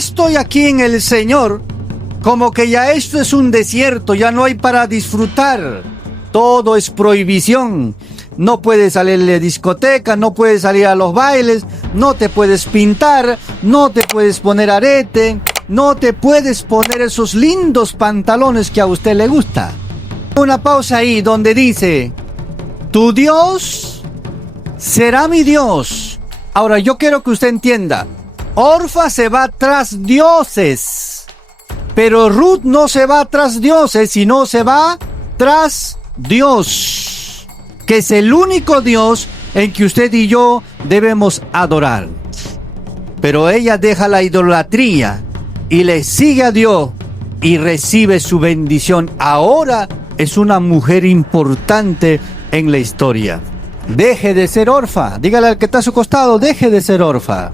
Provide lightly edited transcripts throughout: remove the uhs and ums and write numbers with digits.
estoy aquí en el Señor, como que ya esto es un desierto, ya no hay para disfrutar. Todo es prohibición. No puedes salir de discoteca, no puedes salir a los bailes, no te puedes pintar, no te puedes poner arete, no te puedes poner esos lindos pantalones que a usted le gusta. Una pausa ahí donde dice, tu Dios será mi Dios. Ahora yo quiero que usted entienda, Orfa se va tras dioses, pero Ruth no se va tras dioses, sino se va tras Dios, que es el único Dios en que usted y yo debemos adorar. Pero ella deja la idolatría y le sigue a Dios y recibe su bendición. Ahora es una mujer importante en la historia. Deje de ser orfa. Dígale al que está a su costado, deje de ser orfa.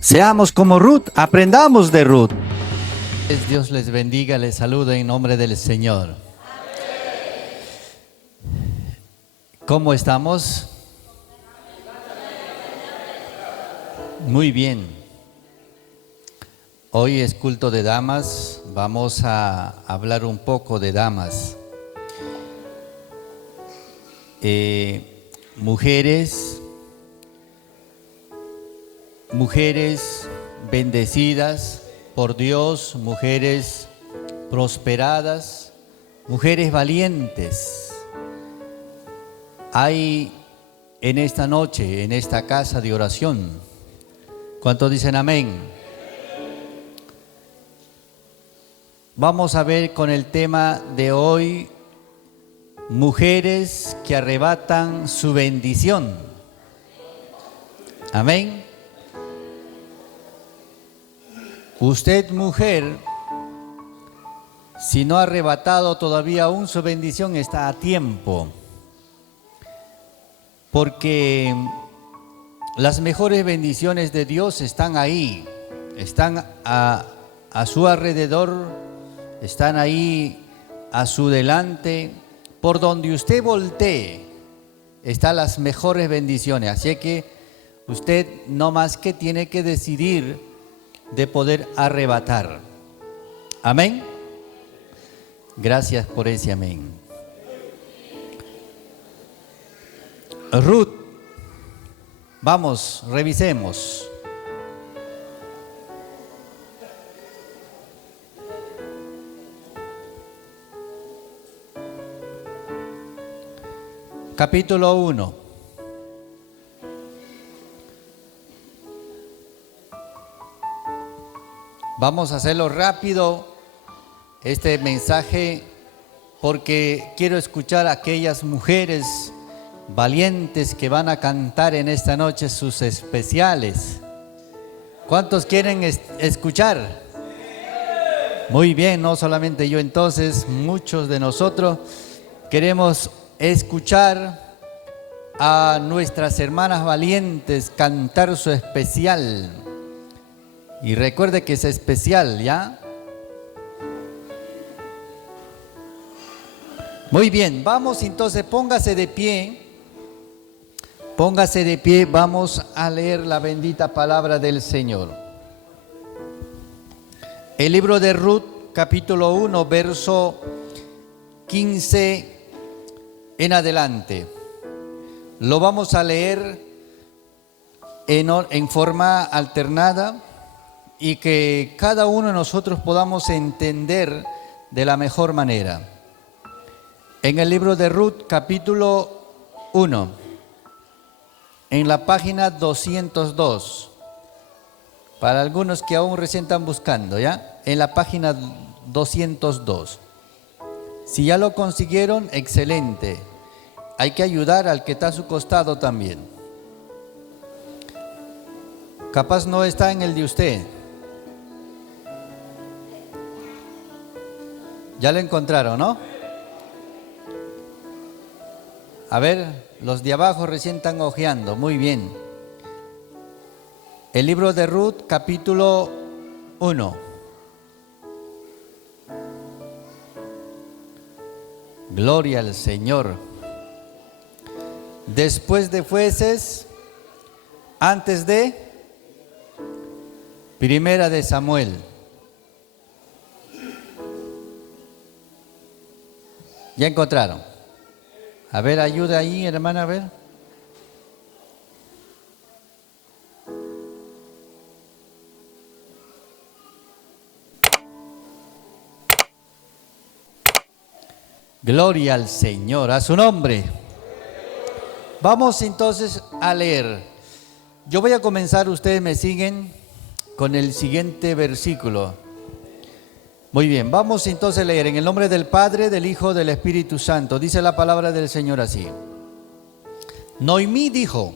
Seamos como Ruth, aprendamos de Ruth. Dios les bendiga, les saludo en nombre del Señor. ¿Cómo estamos? Muy bien. Hoy es culto de damas, vamos a hablar un poco de damas. Mujeres bendecidas por Dios, mujeres prosperadas, mujeres valientes. Hay en esta noche, en esta casa de oración, ¿cuántos dicen amén? Vamos a ver con el tema de hoy, mujeres que arrebatan su bendición. Amén. Usted, mujer, si no ha arrebatado todavía aún su bendición, está a tiempo. Porque las mejores bendiciones de Dios están ahí, están a su alrededor, están ahí a su delante. Por donde usted voltee, están las mejores bendiciones. Así que usted no más que tiene que decidir de poder arrebatar. Amén. Gracias por ese amén. Ruth, vamos, revisemos. Capítulo 1. Vamos a hacerlo rápido, este mensaje, porque quiero escuchar a aquellas mujeres valientes que van a cantar en esta noche sus especiales. ¿Cuántos quieren escuchar? Muy bien, no solamente yo, entonces muchos de nosotros queremos escuchar a nuestras hermanas valientes cantar su especial. Y recuerde que es especial, ¿ya? Muy bien, vamos entonces, póngase de pie. Póngase de pie, vamos a leer la bendita palabra del Señor. El libro de Ruth, capítulo 1, verso 15 en adelante. Lo vamos a leer en forma alternada y que cada uno de nosotros podamos entender de la mejor manera. En el libro de Ruth, capítulo 1, en la página 202, para algunos que aún recién están buscando, ¿ya? En la página 202. Si ya lo consiguieron, excelente. Hay que ayudar al que está a su costado también. Capaz no está en el de usted. Ya lo encontraron, ¿no? A ver, los de abajo recién están hojeando. Muy bien. El libro de Ruth, capítulo 1. Gloria al Señor. Después de jueces, Antes de Primera de Samuel. ¿Ya encontraron? A ver, ayuda ahí, hermana, a ver. Gloria al Señor, a su nombre. Vamos entonces a leer. Yo voy a comenzar, ustedes me siguen con el siguiente versículo. Muy bien, vamos entonces a leer en el nombre del Padre, del Hijo, del Espíritu Santo. Dice la palabra del Señor así. Noemí dijo: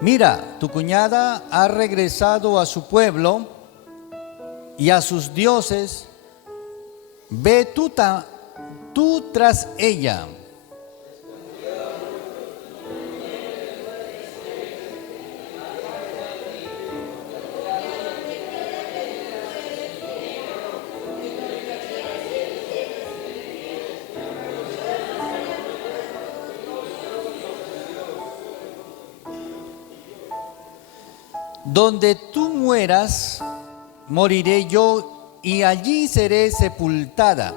mira, tu cuñada ha regresado a su pueblo y a sus dioses. Ve tú tras ella. Donde tú mueras, moriré yo, y allí seré sepultada.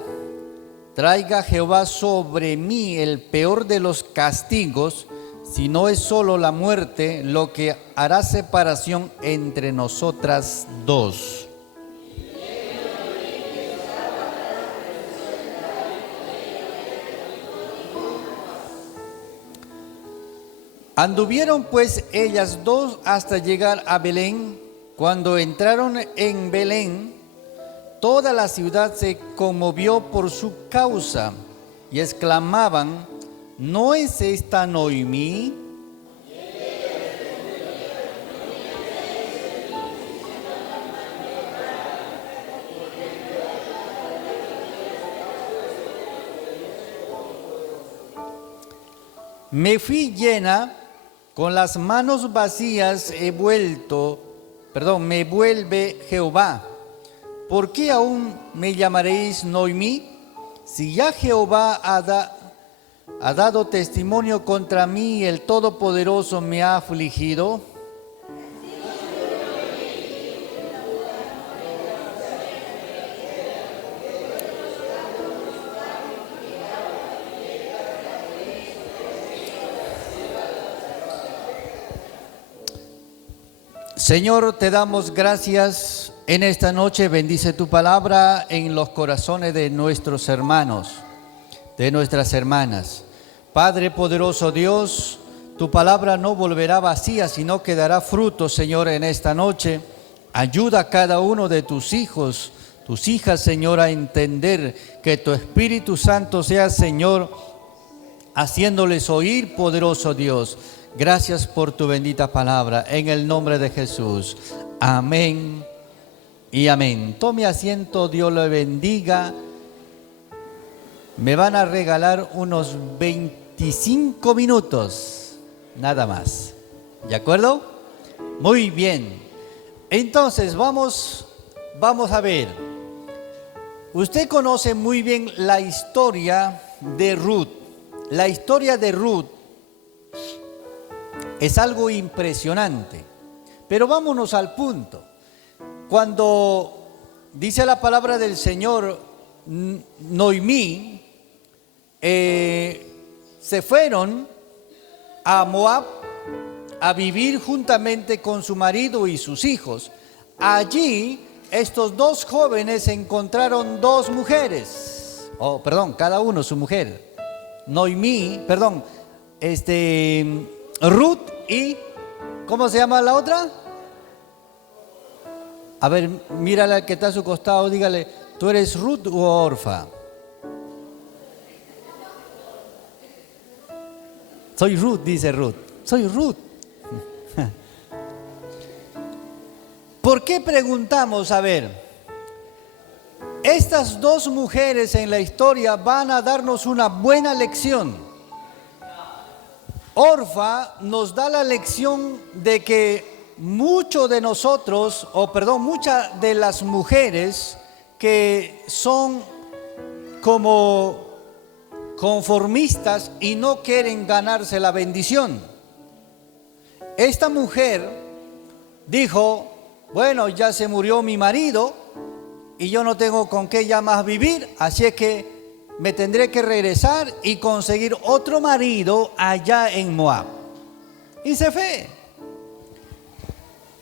Traiga Jehová sobre mí el peor de los castigos, si no es solo la muerte lo que hará separación entre nosotras dos. Anduvieron pues ellas dos hasta llegar a Belén. Cuando entraron en Belén, toda la ciudad se conmovió por su causa y exclamaban: ¿no es esta Noemí? Me fui llena, con las manos vacías me vuelve Jehová. ¿Por qué aún me llamaréis Noemí? Si ya Jehová ha dado testimonio contra mí, el Todopoderoso me ha afligido. Señor, te damos gracias en esta noche. Bendice tu palabra en los corazones de nuestros hermanos, de nuestras hermanas. Padre poderoso Dios, tu palabra no volverá vacía, sino que dará fruto, Señor, en esta noche. Ayuda a cada uno de tus hijos, tus hijas, Señor, a entender que tu Espíritu Santo sea, Señor, haciéndoles oír, poderoso Dios. Gracias por tu bendita palabra, en el nombre de Jesús. Amén y amén. Tome asiento, Dios le bendiga. Me van a regalar unos 25 minutos, nada más. ¿De acuerdo? Muy bien. Entonces, vamos a ver. Usted conoce muy bien la historia de Ruth. La historia de Ruth es algo impresionante, pero vámonos al punto. Cuando dice la palabra del Señor, Noemí se fueron a Moab a vivir juntamente con su marido y sus hijos. Allí estos dos jóvenes encontraron dos mujeres, cada uno su mujer. Ruth y, ¿cómo se llama la otra? A ver, mírala al que está a su costado, dígale: ¿tú eres Ruth o Orfa? Soy Ruth, dice Ruth. Soy Ruth. ¿Por qué preguntamos? A ver, estas dos mujeres en la historia van a darnos una buena lección. Orfa nos da la lección de que muchas de las mujeres que son como conformistas y no quieren ganarse la bendición. esta mujer dijo, bueno, ya se murió mi marido y yo no tengo con qué ya más vivir, así es que me tendré que regresar y conseguir otro marido allá en Moab. Y se fue.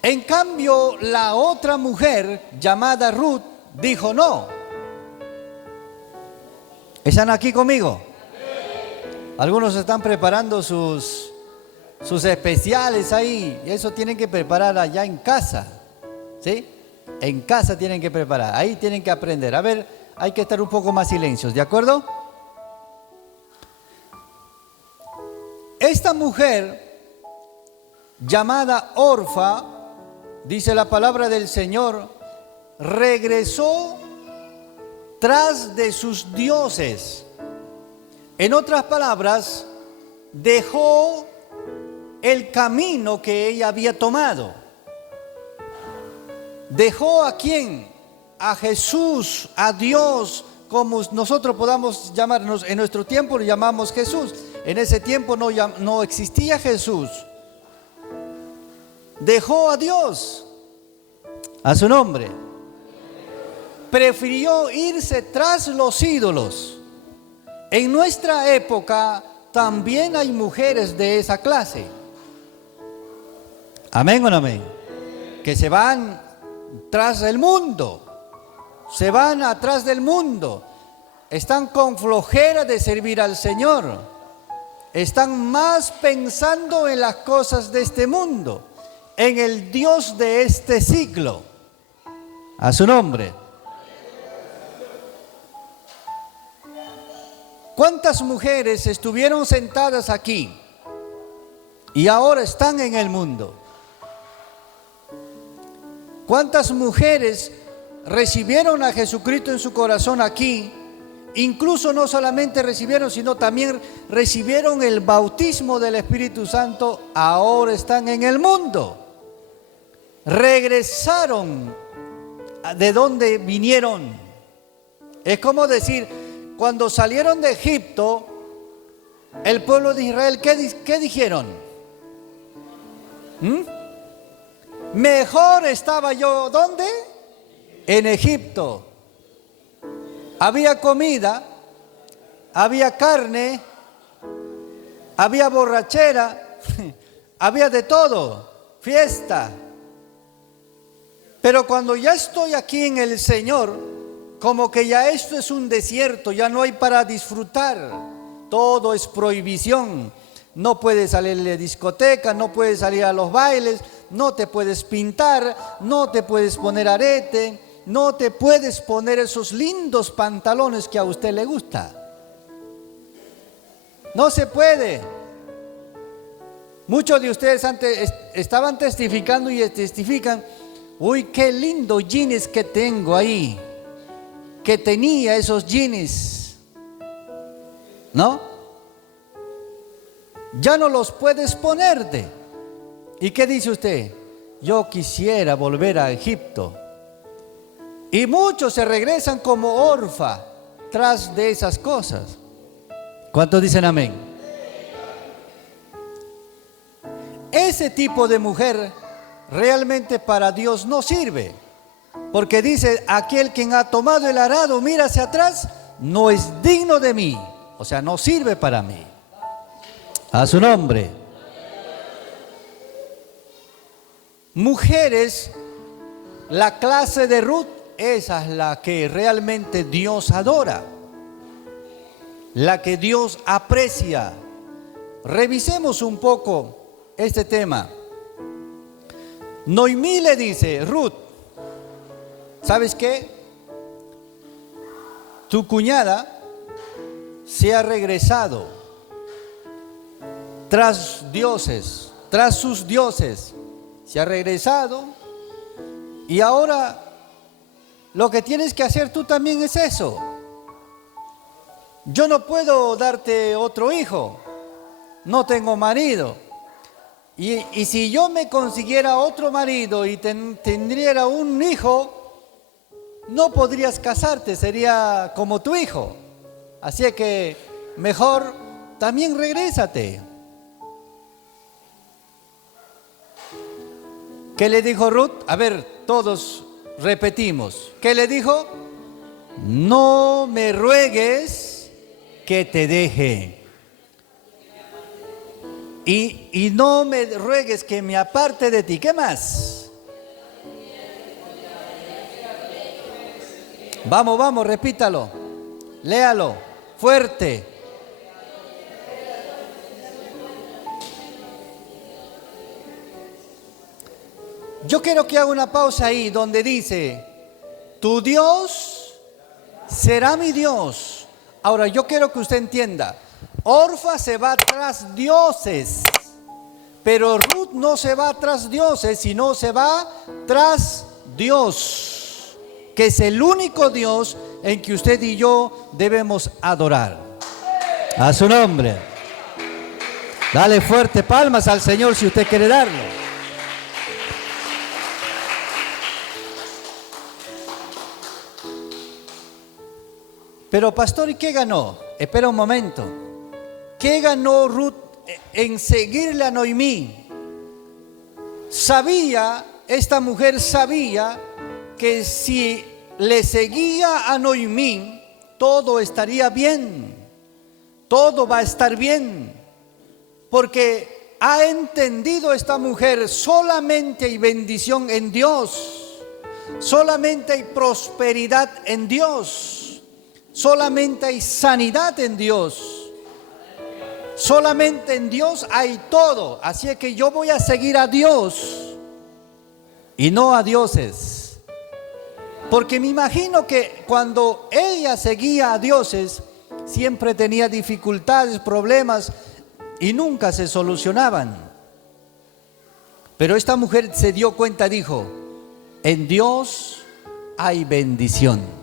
En cambio, la otra mujer llamada Ruth dijo no. ¿Están aquí conmigo? Algunos están preparando sus especiales ahí. Eso tienen que preparar allá en casa. ¿Sí? En casa tienen que preparar. Ahí tienen que aprender. A ver, hay que estar un poco más silencios, ¿de acuerdo? Esta mujer llamada Orfa, dice la palabra del Señor, regresó tras de sus dioses. En otras palabras, dejó el camino que ella había tomado. ¿Dejó a quién? A Jesús, a Dios, como nosotros podamos llamarnos. En nuestro tiempo lo llamamos Jesús. En ese tiempo no existía Jesús. Dejó a Dios, a su nombre. Prefirió irse tras los ídolos. En nuestra época también hay mujeres de esa clase. ¿Amén o no amén? Que se van tras el mundo. Se van atrás del mundo. Están con flojera de servir al Señor. Están más pensando en las cosas de este mundo, en el Dios de este siglo. A su nombre. ¿Cuántas mujeres estuvieron sentadas aquí y ahora están en el mundo? ¿Cuántas mujeres recibieron a Jesucristo en su corazón aquí? Incluso no solamente recibieron, sino también recibieron el bautismo del Espíritu Santo, ahora están en el mundo. Regresaron de donde vinieron. Es como decir, cuando salieron de Egipto, el pueblo de Israel, ¿qué dijeron? Mejor estaba yo, ¿dónde? En Egipto. Había comida, había carne, había borrachera, había de todo, fiesta. Pero cuando ya estoy aquí en el Señor, como que ya esto es un desierto, ya no hay para disfrutar, todo es prohibición. No puedes salir a la discoteca, no puedes salir a los bailes, no te puedes pintar, no te puedes poner arete, no te puedes poner esos lindos pantalones que a usted le gusta. No se puede. Muchos de ustedes antes estaban testificando y testifican, uy, qué lindo jeans que tengo ahí, que tenía esos jeans, ¿no? Ya no los puedes ponerte. ¿Y qué dice usted? Yo quisiera volver a Egipto. Y muchos se regresan como Orfa tras de esas cosas. ¿Cuántos dicen amén? Ese tipo de mujer realmente para Dios no sirve. Porque dice, aquel quien ha tomado el arado, mira hacia atrás, no es digno de mí. O sea, no sirve para mí. A su nombre. Mujeres, la clase de Ruth, esa es la que realmente Dios adora, la que Dios aprecia. Revisemos un poco este tema. Noemí le dice, Ruth, ¿sabes qué? Tu cuñada se ha regresado tras dioses, tras sus dioses. Se ha regresado y ahora lo que tienes que hacer tú también es eso. Yo no puedo darte otro hijo, no tengo marido. Y si yo me consiguiera otro marido y tendría un hijo, no podrías casarte, sería como tu hijo. Así que mejor también regrésate. ¿Qué le dijo Ruth? A ver, todos repetimos. ¿Qué le dijo? No me ruegues que te deje. Y no me ruegues que me aparte de ti. ¿Qué más? Vamos, repítalo. Léalo, fuerte. Yo quiero que haga una pausa ahí donde dice, tu Dios será mi Dios. Ahora yo quiero que usted entienda, Orfa se va tras dioses, pero Ruth no se va tras dioses, sino se va tras Dios, que es el único Dios en que usted y yo debemos adorar. A su nombre. Dale fuerte palmas al Señor si usted quiere darlo. Pero pastor, ¿y qué ganó? Espera un momento. ¿Qué ganó Ruth en seguirle a Noemí? Esta mujer sabía que si le seguía a Noemí, todo estaría bien. Todo va a estar bien. Porque ha entendido esta mujer, solamente hay bendición en Dios. Solamente hay prosperidad en Dios. Solamente hay sanidad en Dios. Solamente en Dios hay todo. Así es que yo voy a seguir a Dios y no a dioses. Porque me imagino que cuando ella seguía a dioses, siempre tenía dificultades, problemas y nunca se solucionaban. Pero esta mujer se dio cuenta, dijo, en Dios hay bendición.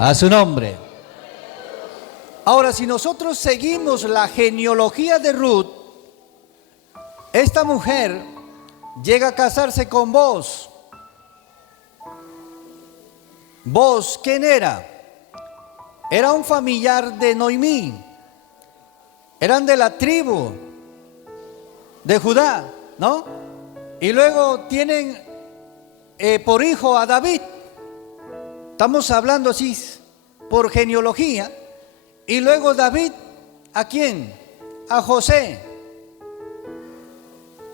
A su nombre. Ahora, si nosotros seguimos la genealogía de Ruth, esta mujer llega a casarse con Boaz. Boaz, ¿quién era? Era un familiar de Noemí. Eran de la tribu de Judá, ¿no? Y luego tienen por hijo a David. Estamos hablando así por genealogía. Y luego David, ¿a quién? A José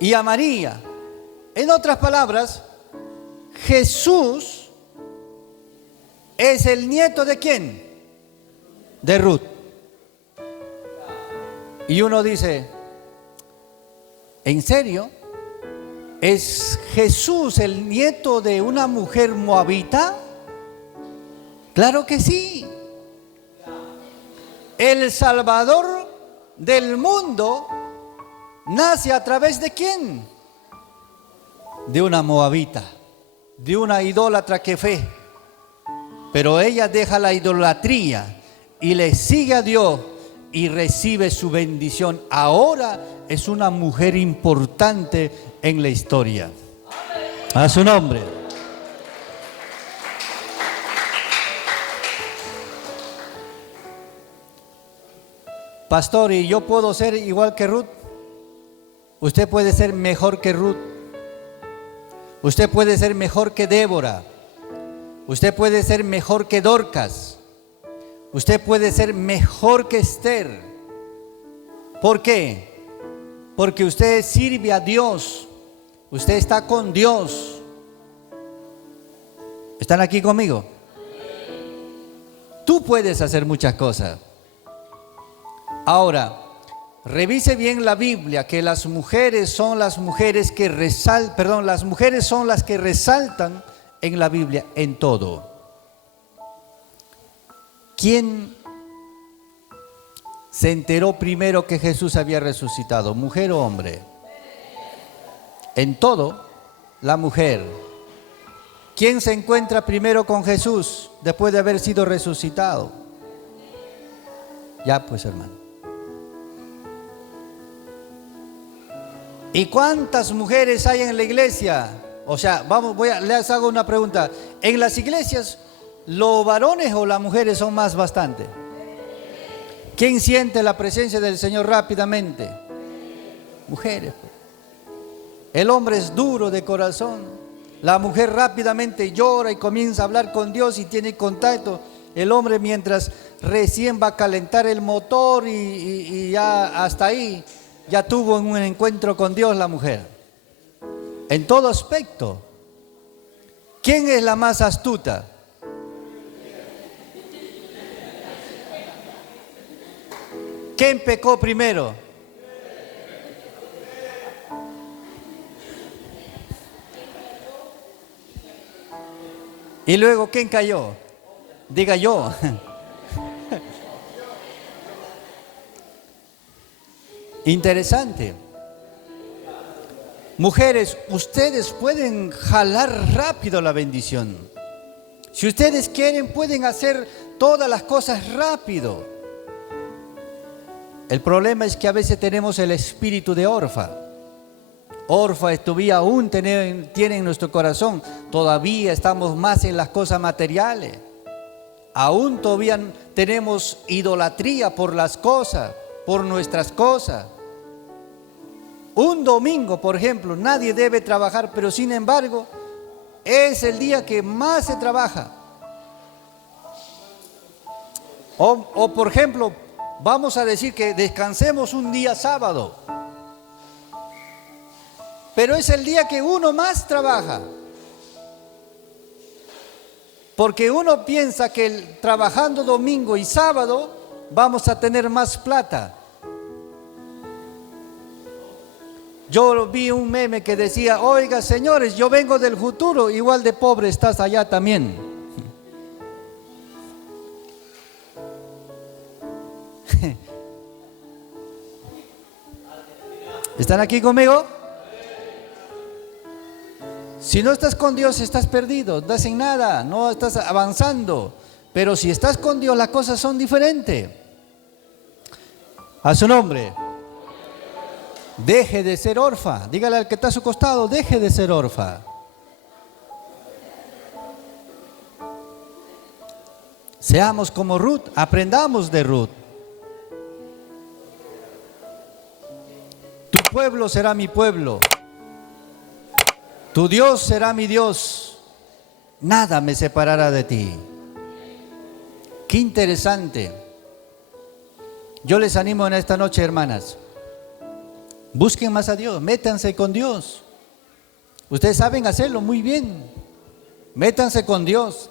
y a María. En otras palabras, Jesús es el nieto ¿de quién? De Ruth. Y uno dice, ¿en serio? ¿Es Jesús el nieto de una mujer moabita? Claro que sí. El Salvador del mundo nace a través ¿de quién? De una moabita, de una idólatra que fue. Pero ella deja la idolatría y le sigue a Dios y recibe su bendición. Ahora es una mujer importante en la historia. A su nombre. Pastor, ¿y yo puedo ser igual que Ruth? Usted puede ser mejor que Ruth. Usted puede ser mejor que Débora. Usted puede ser mejor que Dorcas. Usted puede ser mejor que Esther. ¿Por qué? Porque usted sirve a Dios. Usted está con Dios. ¿Están aquí conmigo? Tú puedes hacer muchas cosas. Ahora, revise bien la Biblia, que las mujeres son las mujeres que resaltan, las mujeres son las que resaltan en la Biblia en todo. ¿Quién se enteró primero que Jesús había resucitado? ¿Mujer o hombre? En todo, la mujer. ¿Quién se encuentra primero con Jesús después de haber sido resucitado? Ya pues, hermano. ¿Y cuántas mujeres hay en la iglesia? O sea, les hago una pregunta. En las iglesias, ¿los varones o las mujeres son más bastante? ¿Quién siente la presencia del Señor rápidamente? Mujeres. El hombre es duro de corazón. La mujer rápidamente llora y comienza a hablar con Dios y tiene contacto. El hombre, mientras recién va a calentar el motor y ya hasta ahí, ya tuvo un encuentro con Dios la mujer. En todo aspecto. ¿Quién es la más astuta? ¿Quién pecó primero? Y luego, ¿quién cayó? Diga yo. Interesante. Mujeres, ustedes pueden jalar rápido la bendición. Si ustedes quieren, pueden hacer todas las cosas rápido. El problema es que a veces tenemos el espíritu de Orfa. Orfa todavía aún tiene en nuestro corazón. Todavía estamos más en las cosas materiales. Aún todavía tenemos idolatría por las cosas, por nuestras cosas. Un domingo, por ejemplo, nadie debe trabajar, pero sin embargo, es el día que más se trabaja. O por ejemplo, vamos a decir que descansemos un día sábado, pero es el día que uno más trabaja. Porque uno piensa que trabajando domingo y sábado vamos a tener más plata. Yo vi un meme que decía, oiga señores, yo vengo del futuro, igual de pobre estás allá también. ¿Están aquí conmigo? Si no estás con Dios, estás perdido, no estás en nada, no estás avanzando. Pero si estás con Dios, las cosas son diferentes. A su nombre. Deje de ser orfa. Dígale al que está a su costado, deje de ser orfa. Seamos como Ruth, aprendamos de Ruth. Tu pueblo será mi pueblo. Tu Dios será mi Dios. Nada me separará de ti. Qué interesante. Yo les animo en esta noche, hermanas. Busquen más a Dios, métanse con Dios. Ustedes saben hacerlo muy bien. Métanse con Dios.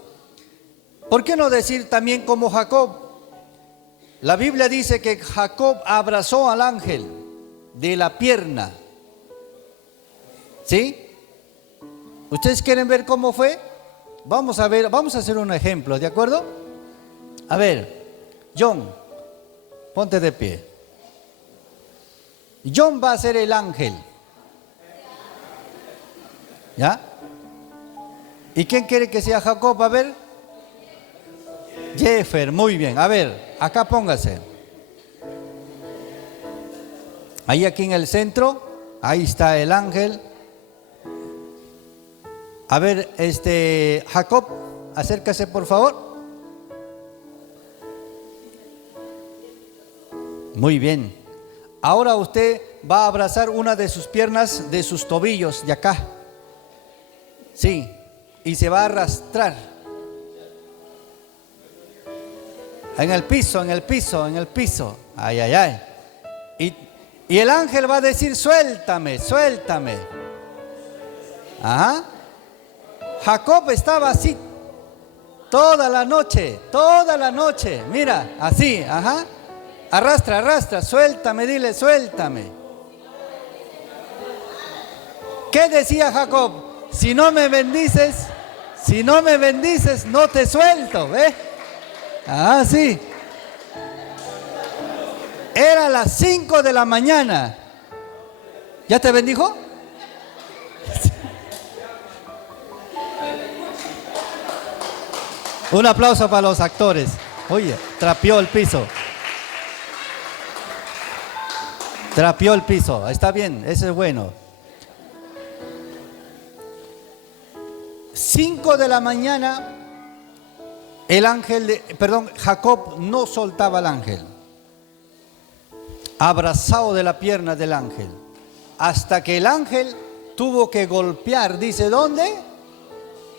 ¿Por qué no decir también como Jacob? La Biblia dice que Jacob abrazó al ángel de la pierna. ¿Sí? ¿Ustedes quieren ver cómo fue? Vamos a ver, vamos a hacer un ejemplo, ¿de acuerdo? A ver, John, ponte de pie. John va a ser el ángel. ¿Ya? ¿Y quién quiere que sea Jacob? A ver. Jeffer, muy bien. A ver, acá póngase. Ahí aquí en el centro, ahí está el ángel. A ver, Jacob, acércase por favor. Muy bien. Ahora usted va a abrazar una de sus piernas, de sus tobillos, de acá. Sí, y se va a arrastrar. En el piso, en el piso, en el piso. Ay, ay, ay. Y el ángel va a decir, suéltame, suéltame. Ajá. Jacob estaba así toda la noche, mira, así, ajá. Arrastra, arrastra, suéltame, dile, suéltame. ¿Qué decía Jacob? Si no me bendices, no te suelto, ¿ves? Ah, sí. Era las 5 de la mañana. ¿Ya te bendijo? Un aplauso para los actores. Oye, trapeó el piso. Trapeó el piso. Está bien, eso es bueno. 5 de la mañana, Jacob no soltaba al ángel. Abrazado de la pierna del ángel. Hasta que el ángel tuvo que golpear, dice, ¿dónde?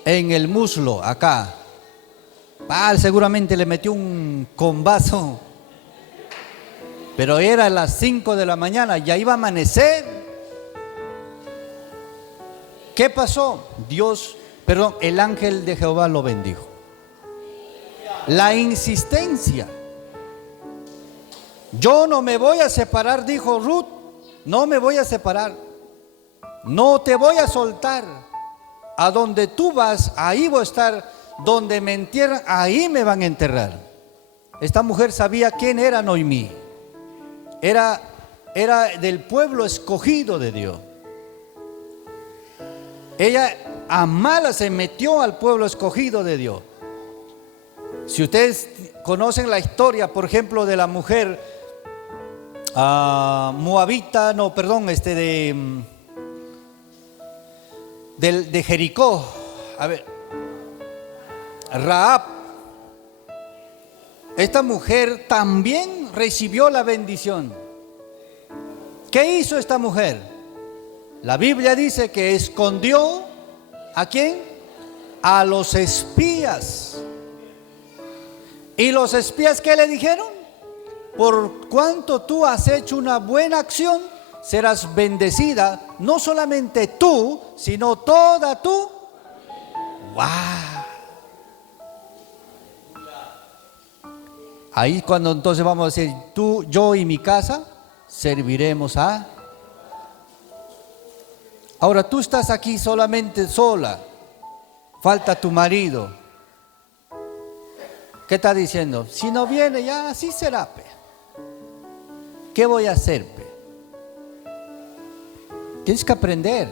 En el muslo, acá. Seguramente le metió un combazo. Pero era las 5 de la mañana, ya iba a amanecer. ¿Qué pasó? El ángel de Jehová lo bendijo. La insistencia. Yo no me voy a separar, dijo Ruth, no me voy a separar. No te voy a soltar. A donde tú vas, ahí voy a estar. Donde me entierran, ahí me van a enterrar. Esta mujer sabía quién era Noemí. Era del pueblo escogido de Dios. Ella a malas se metió al pueblo escogido de Dios. Si ustedes conocen la historia, por ejemplo, de la mujer moabita, de Jericó, Rahab. Esta mujer también recibió la bendición. ¿Qué hizo esta mujer? La Biblia dice que escondió ¿a quién? A los espías. ¿Y los espías qué le dijeron? Por cuanto tú has hecho una buena acción, serás bendecida, no solamente tú, sino toda tu. ¡Wow! Ahí cuando entonces vamos a decir, tú, yo y mi casa serviremos a. Ahora tú estás aquí solamente sola, falta tu marido. ¿Qué está diciendo? Si no viene ya así será, pe. ¿Qué voy a hacer, pe? Tienes que aprender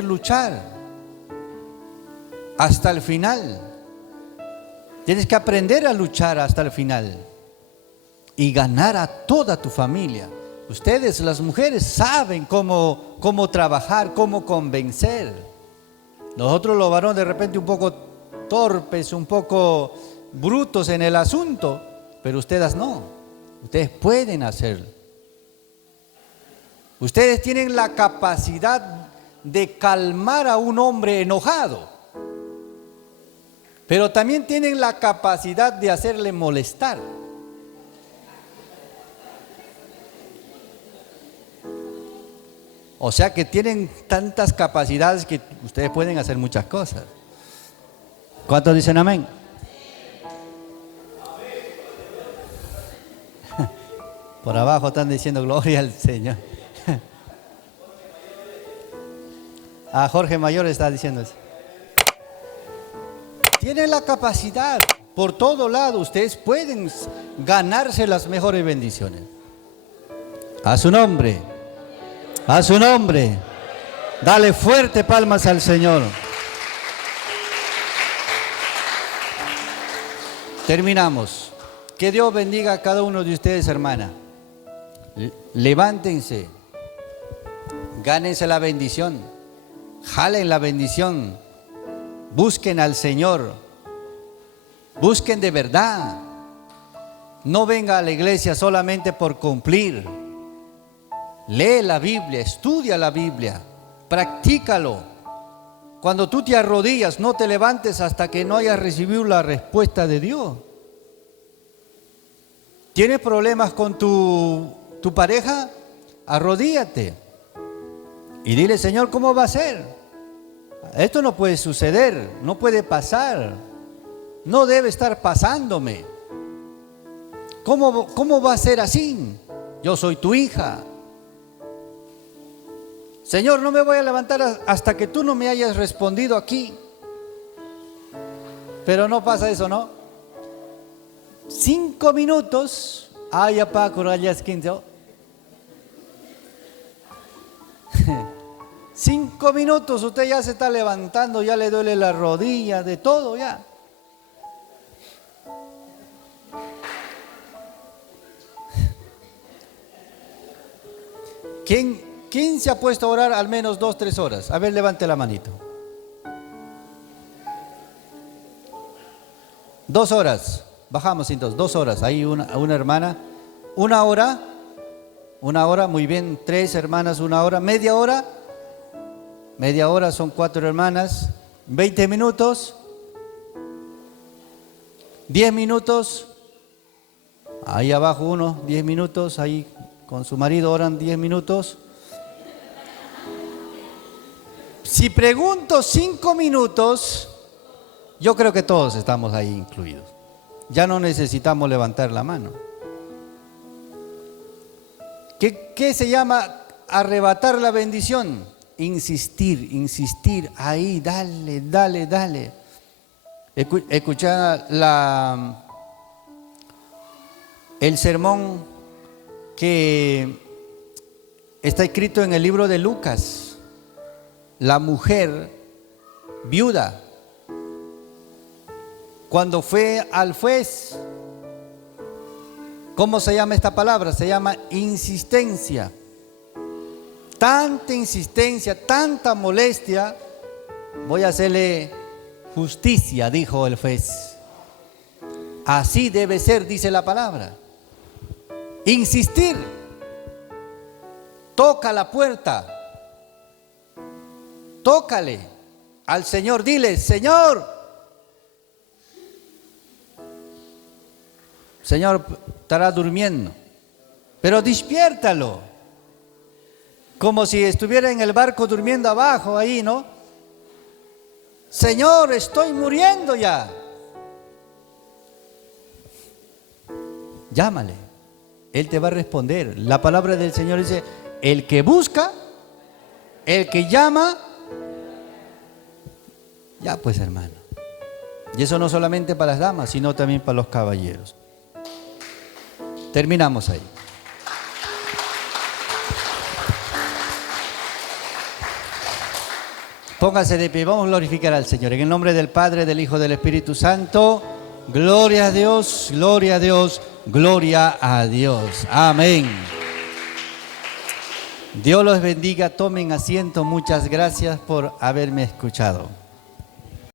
a luchar hasta el final. Tienes que aprender a luchar hasta el final y ganar a toda tu familia. Ustedes, las mujeres, saben cómo trabajar, cómo convencer. Nosotros los varones de repente un poco torpes, un poco brutos en el asunto, pero ustedes no. Ustedes pueden hacerlo. Ustedes tienen la capacidad de calmar a un hombre enojado, pero también tienen la capacidad de hacerle molestar. O sea que tienen tantas capacidades que ustedes pueden hacer muchas cosas. ¿Cuántos dicen amén? Por abajo están diciendo gloria al Señor. Jorge Mayor está diciendo eso. Tienen la capacidad, por todo lado, ustedes pueden ganarse las mejores bendiciones. A su nombre, a su nombre. Dale fuerte palmas al Señor. Terminamos. Que Dios bendiga a cada uno de ustedes, hermana. Levántense, gánense la bendición, jalen la bendición, busquen al Señor, busquen de verdad. No venga a la iglesia solamente por cumplir. Lee la Biblia, estudia la Biblia, practícalo. Cuando tú te arrodillas, no te levantes hasta que no hayas recibido la respuesta de Dios. ¿Tienes problemas con tu pareja? Arrodíllate y dile, Señor, ¿cómo va a ser? Esto no puede suceder, no puede pasar, no debe estar pasándome. ¿Cómo va a ser así? Yo soy tu hija. Señor, no me voy a levantar hasta que tú no me hayas respondido aquí. Pero no pasa eso, ¿no? 5 minutos. Ay, apá, corallas 15. 5 minutos, usted ya se está levantando, ya le duele la rodilla, de todo ya. ¿Quién se ha puesto a orar al menos 2-3 horas? A ver, levante la manito. 2 horas. Bajamos entonces, 2 horas. Ahí una hermana. 1 hora. 1 hora, muy bien. 3 hermanas, 1 hora. Media hora. Media hora, son 4 hermanas. 20 minutos. 10 minutos. Ahí abajo uno, 10 minutos. Ahí con su marido oran 10 minutos. Si pregunto 5 minutos, yo creo que todos estamos ahí incluidos. Ya no necesitamos levantar la mano. ¿Qué se llama arrebatar la bendición? Insistir, insistir, ahí, dale, dale, dale. Escuchar el sermón que está escrito en el libro de Lucas. La mujer viuda, cuando fue al juez, ¿cómo se llama esta palabra? Se llama insistencia. Tanta insistencia, tanta molestia, voy a hacerle justicia, dijo el juez. Así debe ser, dice la palabra. Insistir. Toca la puerta. Tócale al Señor, dile: Señor, Señor, estará durmiendo, pero despiértalo. Como si estuviera en el barco durmiendo abajo ahí, ¿no? Señor, estoy muriendo ya. Llámale, Él te va a responder. La palabra del Señor dice: el que busca, el que llama. Ya pues, hermano. Y eso no solamente para las damas, sino también para los caballeros. Terminamos ahí. Póngase de pie, vamos a glorificar al Señor. En el nombre del Padre, del Hijo, del Espíritu Santo. Gloria a Dios, gloria a Dios, gloria a Dios. Amén. Dios los bendiga, tomen asiento. Muchas gracias por haberme escuchado.